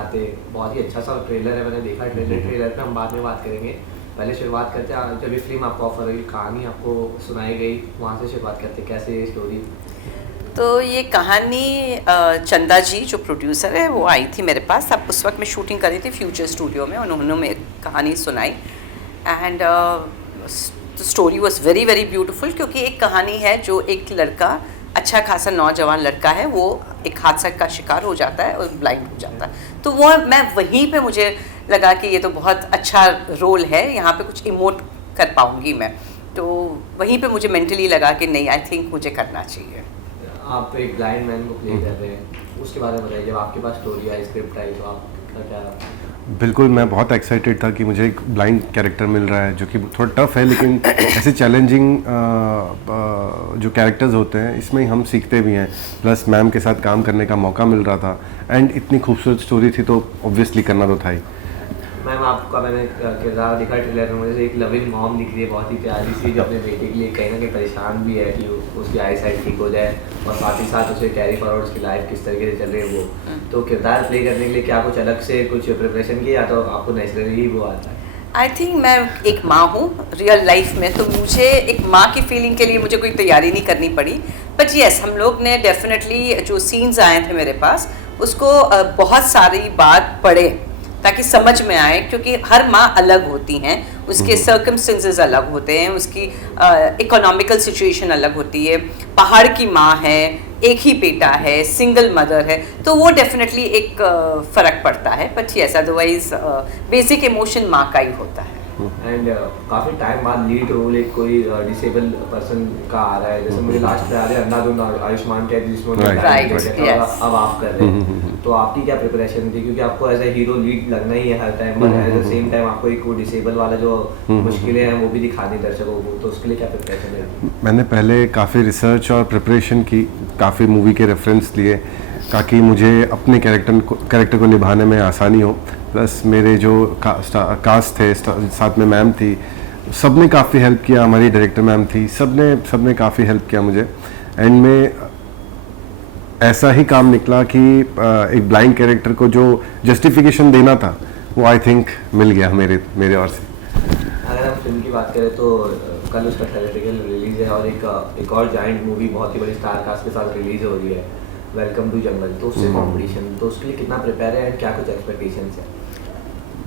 आते, बहुत ही अच्छा सा ट्रेलर है, मैंने देखा ट्रेलर पे हम बाद में बात करेंगे। पहले शुरुआत करते हैं, जब ये फिल्म आपको ऑफर हुई, कहानी आपको सुनाई गई, वहाँ से शुरुआत करते हैं, कैसे ये स्टोरी? तो ये कहानी चंदा जी जो प्रोड्यूसर है वो आई थी मेरे पास, अब उस वक्त मैं शूटिंग कर रही थी फ्यूचर स्टूडियो में, उन्होंने मेरी कहानी सुनाई and story was very very beautiful, क्योंकि एक कहानी है जो एक लड़का, अच्छा खासा नौजवान लड़का है, वो एक हादसा का शिकार हो जाता है और ब्लाइंड हो जाता है। तो वो मैं वहीं पे मुझे लगा कि ये तो बहुत अच्छा रोल है, यहाँ पे कुछ इमोट कर पाऊँगी मैं, तो वहीं पे मुझे मेंटली लगा कि नहीं, आई थिंक मुझे करना चाहिए। आप एक ब्लाइंड मैन को प्ले कर रहे हैं, उसके बारे में बताइए। जब आपके पास स्टोरी आई, स्क्रिप्ट आई, तो आपका क्या? बिल्कुल, मैं बहुत एक्साइटेड था कि मुझे एक ब्लाइंड कैरेक्टर मिल रहा है जो कि थोड़ा टफ है, लेकिन ऐसे चैलेंजिंग जो कैरेक्टर्स होते हैं इसमें हम सीखते भी हैं, प्लस मैम के साथ काम करने का मौका मिल रहा था एंड इतनी खूबसूरत स्टोरी थी तो ऑब्वियसली करना तो था ही। मैम आपका मैंने किरदार दिखा ट्रेलर में, मुझे एक लविंग मॉम दिख रही है, बहुत ही प्यारी सी, जो अपने बेटे के लिए कहीं ना कहीं परेशान भी है कि उसकी आई साइट ठीक हो जाए, और साथ ही साथ उसे कैरी फॉरवर्ड उसकी लाइफ किस तरीके से चल रही है वो। तो किरदार प्ले करने के लिए क्या कुछ अलग से कुछ प्रिपरेशन किया, या तो आपको नेचुरली ही वो आता है? आई थिंक मैं एक माँ हूँ रियल लाइफ में, तो मुझे एक माँ की फीलिंग के लिए मुझे कोई तैयारी नहीं करनी पड़ी, बट येस हम लोग ने डेफिनेटली जो सीन्स आए थे मेरे पास उसको बहुत सारी बात पढ़े ताकि समझ में आए, क्योंकि हर माँ अलग होती हैं, उसके सर्कमस्टेंसेस अलग होते हैं, उसकी इकोनॉमिकल सिचुएशन अलग होती है, पहाड़ की माँ है, एक ही बेटा है, सिंगल मदर है, तो वो डेफिनेटली एक फ़र्क पड़ता है, but yes otherwise basic emotion माँ का ही होता है। एंड काफ़ी टाइम बाद लीड रोल एक कोई डिसेबल पर्सन का आ रहा है, जैसे मुझे लास्ट में आ रहा है अंधाधुन आयुष्मान के जिसमें अब आप कर रहे हैं, तो आपकी क्या प्रिपरेशन थी? क्योंकि आपको एज ए हीरो लीड लगना ही है हर time, but at the same time आपको एक वो डिसेबल वाला जो मुश्किलें हैं वो भी दिखानी दर्शकों को, तो उसके लिए क्या प्रिपरेशन है? मैंने पहले काफ़ी रिसर्च और प्रिपरेशन की, काफ़ी मूवी के रेफरेंस लिए ताकि मुझे अपने कैरेक्टर को निभाने में आसानी हो, प्लस मेरे जो कास्ट थे, साथ में मैम थी, सब ने काफ़ी हेल्प किया, हमारी डायरेक्टर मैम थी, सब ने काफ़ी हेल्प किया मुझे, एंड में ऐसा ही काम निकला कि एक ब्लाइंड कैरेक्टर को जो जस्टिफिकेशन देना था वो आई थिंक मिल गया मेरे ओर से। अगर हम फिल्म की बात करें तो कल उसका थिएट्रिकल रिलीज है, और एक और जायंट मूवी बहुत ही बड़ी स्टार कास्ट के साथ रिलीज हो रही है, वेलकम टू जंगल, तो उससे कॉम्पिटिशन, तो उसके लिए कितना प्रिपेयर है एंड क्या कुछ एक्सपेक्टेशंस है?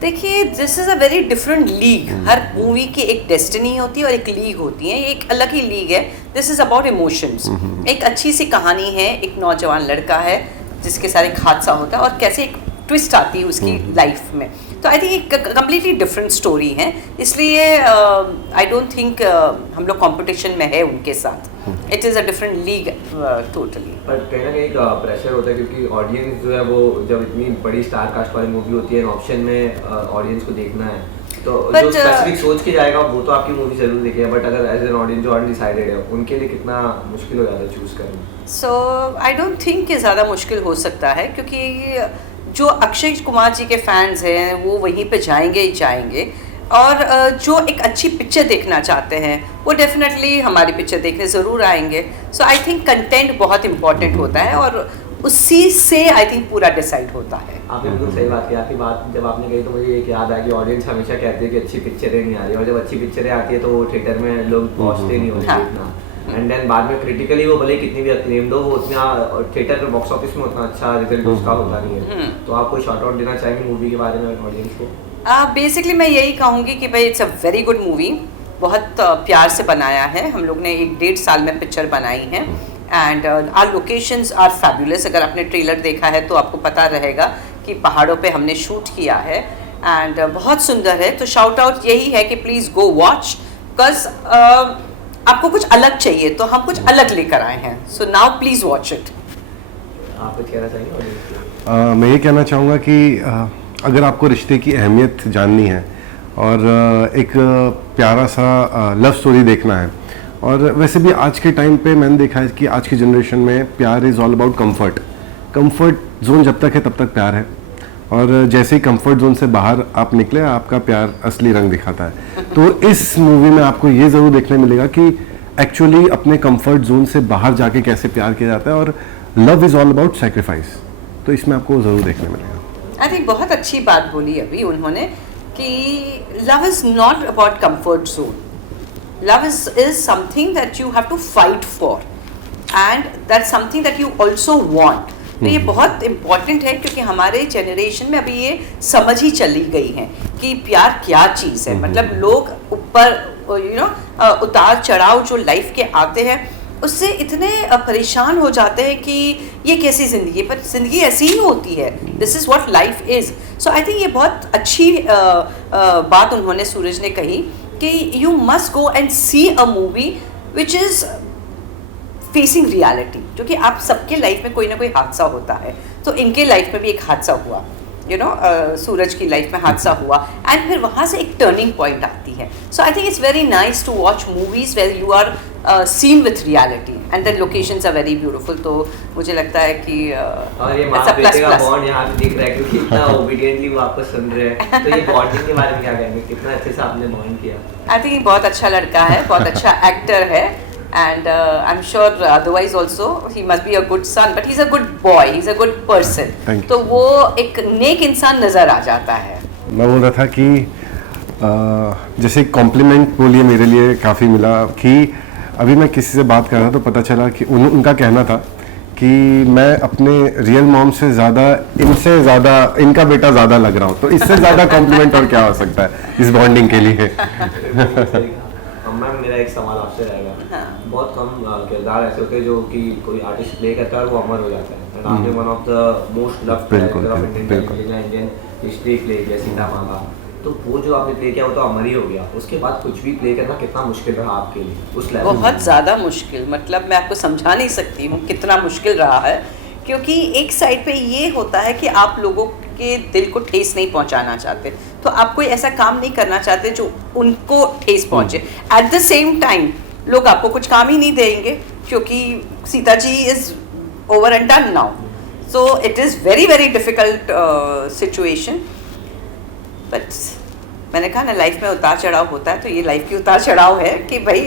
देखिए, this is a very different league, her movie की एक डेस्टिनी होती है और एक लीग होती है, एक अलग ही लीग है। दिस इज़ अबाउट इमोशंस, एक अच्छी सी कहानी है, एक नौजवान लड़का है जिसके साथ एक हादसा होता है और कैसे एक ट्विस्ट आती है उसकी लाइफ में, तो आई थिंक एक कम्प्लीटली डिफरेंट स्टोरी है, इसलिए आई डोंट थिंक हम लोग कंपटीशन में है उनके साथ, it is a different league totally. पर कहीं ना कहीं एक प्रेशर होता है, क्योंकि ऑडियंस जो है वो जब इतनी बड़ी स्टार कास्ट वाली मूवी होती है, ऑप्शन में ऑडियंस को देखना है, तो जो स्पेसिफिक सोच के जाएगा वो तो आपकी मूवी जरूर देखेगा, बट अगर एज एन ऑडियंस जो अनडिसाइडेड है उनके लिए कितना मुश्किल हो जाता है चूज करना? सो आई डोंट थिंक कि ज़्यादा मुश्किल हो सकता है, क्योंकि जो अक्षय कुमार जी के फैंस हैं वो वहीं पे जाएंगे ही जाएंगे, और जो एक अच्छी पिक्चर देखना चाहते हैं वो डेफिनेटली हमारी पिक्चर देखने ज़रूर आएंगे। सो आई थिंक कंटेंट बहुत इंपॉर्टेंट होता है और उसी से आई थिंक पूरा डिसाइड होता है। आपने बिल्कुल सही बात की, आपकी बात जब आपने कही तो मुझे एक याद आया कि ऑडियंस हमेशा कहते हैं कि अच्छी पिक्चरें नहीं आ रही, और जब अच्छी पिक्चरें आती है तो वो थिएटर में लोग पहुँचते नहीं होते इतना, एंड देन बाद में क्रिटिकली वो भले कितनी भी अक्लेम्ड हो, वो उतना थिएटर पे बॉक्स ऑफिस में उतना अच्छा रिजल्ट उसका होता नहीं है, तो आप कोई शॉर्ट आउट देना चाहेंगे मूवी के बारे में ऑडियंस को? बेसिकली मैं यही कहूँगी कि भाई it's a very good movie, बहुत प्यार से बनाया है, हम लोग ने 1-1.5 साल में पिक्चर बनाई है, and our locations are fabulous. अगर आपने ट्रेलर देखा है तो आपको पता रहेगा कि पहाड़ों पे हमने शूट किया है, एंड बहुत सुंदर है, तो शाउट आउट यही है कि प्लीज़ गो वॉच, बिकॉज आपको कुछ अलग चाहिए तो हम कुछ अलग लेकर आए हैं, so now please watch it. आप कुछ कहना चाहेंगे? मैं ये कहना चाहूँगा कि अगर आपको रिश्ते की अहमियत जाननी है और एक प्यारा सा लव स्टोरी देखना है, और वैसे भी आज के टाइम पे मैंने देखा है कि आज की जनरेशन में प्यार is all about comfort zone, जब तक है तब तक प्यार है, और जैसे ही कंफर्ट जोन से बाहर आप निकले आपका प्यार असली रंग दिखाता है। तो इस मूवी में आपको ये ज़रूर देखने मिलेगा कि एक्चुअली अपने कंफर्ट जोन से बाहर जाके कैसे प्यार किया जाता है, और love is all about sacrifice, तो इसमें आपको ज़रूर देखने मिलेगा। आई थिंक बहुत अच्छी बात बोली अभी उन्होंने कि love is not about comfort zone, love is something that you have to fight for and that's something that you also want. तो ये बहुत इम्पॉर्टेंट है क्योंकि हमारे जनरेशन में अभी ये समझ ही चली गई है कि प्यार क्या चीज़ है। मतलब लोग ऊपर उतार चढ़ाव जो लाइफ के आते हैं उससे इतने परेशान हो जाते हैं कि ये कैसी ज़िंदगी है, पर ज़िंदगी ऐसी ही होती है, this is what life is. So I think ये बहुत अच्छी बात उन्होंने सूरज ने कही कि you must go and see a movie which is facing reality, क्योंकि आप सबके लाइफ में कोई ना कोई हादसा होता है। तो इनके लाइफ में भी एक हादसा हुआ, सूरज की लाइफ में हादसा हुआ एंड फिर वहाँ से एक टर्निंग पॉइंट आती है। So I think it's very nice to watch movies where you are seen with reality and the locations are very beautiful. तो मुझे लगता है कि और ये माँ बेटे का बॉन्ड यहाँ पे दिख रहा है क्योंकि इतना ओबीडिएंटली वो आपको सुन रहे हैं। तो ये बॉन्डिंग के बारे में क्या कहेंगे, कितना अच्छे से आपने बॉन्ड किया? आई थिंक बहुत अच्छा लड़का है, बहुत अच्छा एक्टर है and I'm sure otherwise also he must be a good son, but he's a good boy, he's a good person. तो वो एक नेक इंसान नज़र आ जाता है। मैं बोल रहा था कि जैसे कॉम्प्लीमेंट बोलिए मेरे लिए काफ़ी मिला कि अभी मैं किसी से बात कर रहा था तो पता चला कि उनका कहना था कि मैं अपने रियल मॉम से ज़्यादा इनसे ज़्यादा इनका बेटा ज़्यादा लग रहा हूँ। तो इससे ज़्यादा कॉम्प्लीमेंट और क्या हो सकता है इस बॉन्डिंग के लिए। मैम मेरा एक सवाल आपसे रहेगा। बहुत कम किरदार ऐसे होते हैं जो कि कोई आर्टिस्ट प्ले करता है और वो अमर हो जाता है। एंड आपने one of the most loved character of Indian history play किया, सीता माँ का। तो वो जो आपने प्ले किया वो तो अमर ही हो गया। उसके बाद कुछ भी प्ले करना कितना मुश्किल रहा आपके लिए उस लेवल? बहुत ज़्यादा मुश्किल, मतलब मैं आपको समझा नहीं सकती हूँ कितना मुश्किल रहा है। क्योंकि एक साइड पे ये होता है कि आप लोगों के दिल को ठेस नहीं पहुंचाना चाहते, तो आप कोई ऐसा काम नहीं करना चाहते जो उनको ठेस पहुंचे। एट द सेम टाइम लोग आपको कुछ काम ही नहीं देंगे क्योंकि Sita ji is over and done now. So it is very very difficult situation. But मैंने कहा ना लाइफ में उतार चढ़ाव होता है, तो ये लाइफ की उतार चढ़ाव है कि भाई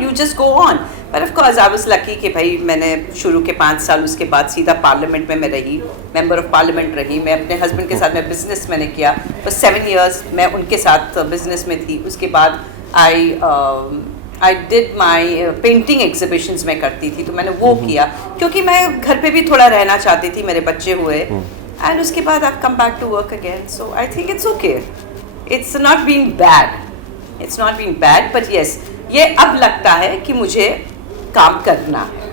you just go on. But of course I was lucky कि भाई मैंने शुरू के 5 साल उसके बाद सीधा पार्लियामेंट में मैं रही, मेंबर ऑफ पार्लियामेंट रही। मैं अपने हस्बैंड के साथ मैं बिजनेस मैंने किया, बस 7 years मैं उनके साथ बिजनेस में थी। उसके बाद I did my painting exhibitions में करती थी, तो मैंने वो किया क्योंकि मैं घर पे भी थोड़ा रहना चाहती थी, मेरे बच्चे हुए। एंड उसके बाद I come back to work again. So I think it's okay, it's not been bad, it's not been bad. But yes, ये अब लगता है कि मुझे काम करना है।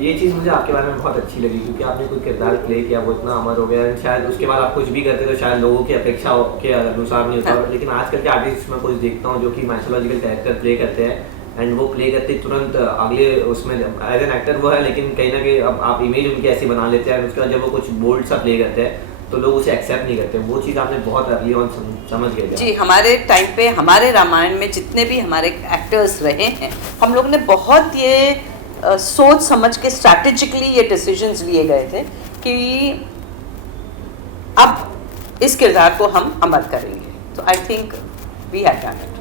ये चीज़ मुझे आपके बारे में बहुत अच्छी लगी क्योंकि आपने कोई किरदार प्ले किया, वो इतना अमर हो गया। शायद उसके बाद आप कुछ भी करते तो शायद लोगों की अपेक्षा के अनुसार नहीं होता। हाँ। लेकिन आजकल के आर्टिस्ट में कुछ देखता हूँ जो कि माइथोलॉजिकल कैरेक्टर प्ले करते हैं एंड वो प्ले करते तुरंत अगले उसमें एज एन एक्टर वो है, लेकिन कहीं ना कहीं अब आप इमेज उनकी ऐसी बना लेते हैं। उसके बाद जब वो कुछ बोल्ड सा प्ले करते हैं तो लोग उसे एक्सेप्ट नहीं करते। वो चीज़ आपने बहुत अर्ली ऑन समझ गए जी। हमारे टाइम पे हमारे रामायण में जितने भी हमारे एक्टर्स रहे हैं, हम लोग ने बहुत ये सोच समझ के स्ट्रैटेजिकली ये डिसीजंस लिए गए थे कि अब इस किरदार को हम अमर करेंगे। तो I think we have done it.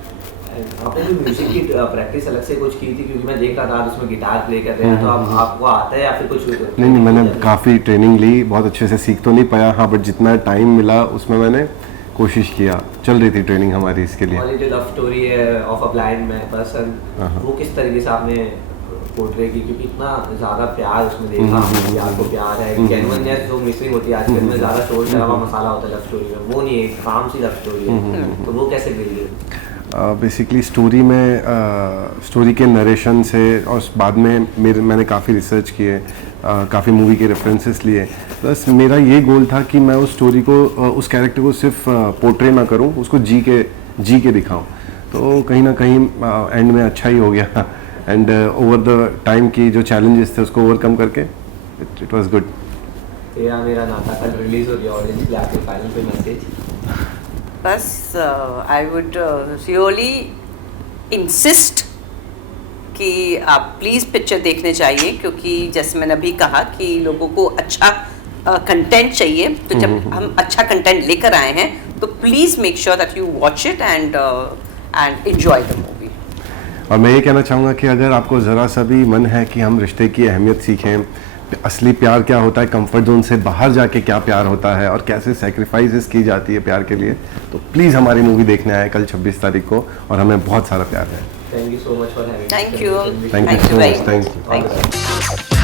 आपने भी म्यूजिक की प्रैक्टिस अलग से कुछ की थी क्योंकि मैं देख रहा था उसमें गिटार प्ले कर रहे हैं, तो आपको आता है या फिर कुछ? नहीं, मैंने काफ़ी ट्रेनिंग ली, बहुत अच्छे से सीख तो नहीं पाया, हाँ, बट जितना टाइम मिला उसमें मैंने कोशिश किया। चल रही थी ट्रेनिंग हमारी इसके लिए। और ये जो लव स्टोरी है ऑफ अ ब्लाइंड पर्सन, वो किस तरीके से आपने पोर्ट्रे की? क्योंकि इतना ज़्यादा प्यार उसमें देखा, आपको प्यार है, जेन्युइननेस जो मिसिंग होती है आजकल में, ज़्यादा शोर शराबा मसाला होता है लव स्टोरी में, वो नहीं है, काम सी लव स्टोरी है। तो वो कैसे मिल गई? बेसिकली स्टोरी में स्टोरी के नरेशन से और बाद में मैंने काफ़ी रिसर्च किए, काफ़ी मूवी के रेफरेंसेस लिए। बस मेरा ये गोल था कि मैं उस स्टोरी को उस कैरेक्टर को सिर्फ पोर्ट्रे ना करूं, उसको जी के दिखाऊं। तो कहीं ना कहीं एंड में अच्छा ही हो गया। एंड ओवर द टाइम की जो चैलेंजेस थे उसको ओवरकम करके इट वाज गुड। तेरा मेरा नाता कल रिलीज हो गया, ऑडियंस के आपके फाइनल पे मैसेज? बस आई वुड रियली इंसिस्ट कि आप प्लीज़ पिक्चर देखने चाहिए, क्योंकि जैसे मैंने अभी कहा कि लोगों को अच्छा कंटेंट चाहिए। तो जब हम अच्छा कंटेंट लेकर आए हैं तो please make sure that you watch it and enjoy the movie. और मैं ये कहना चाहूँगा कि अगर आपको ज़रा सा भी मन है कि हम रिश्ते की अहमियत सीखें, असली प्यार क्या होता है, कंफर्ट जोन से बाहर जाके क्या प्यार होता है और कैसे सैक्रिफाइसेस की जाती है प्यार के लिए। तो प्लीज़ हमारी मूवी देखने आए कल 26 तारीख को, और हमें बहुत सारा प्यार है। Thank you so much for having me. Thank you. Thank you so much, thank you. All the best.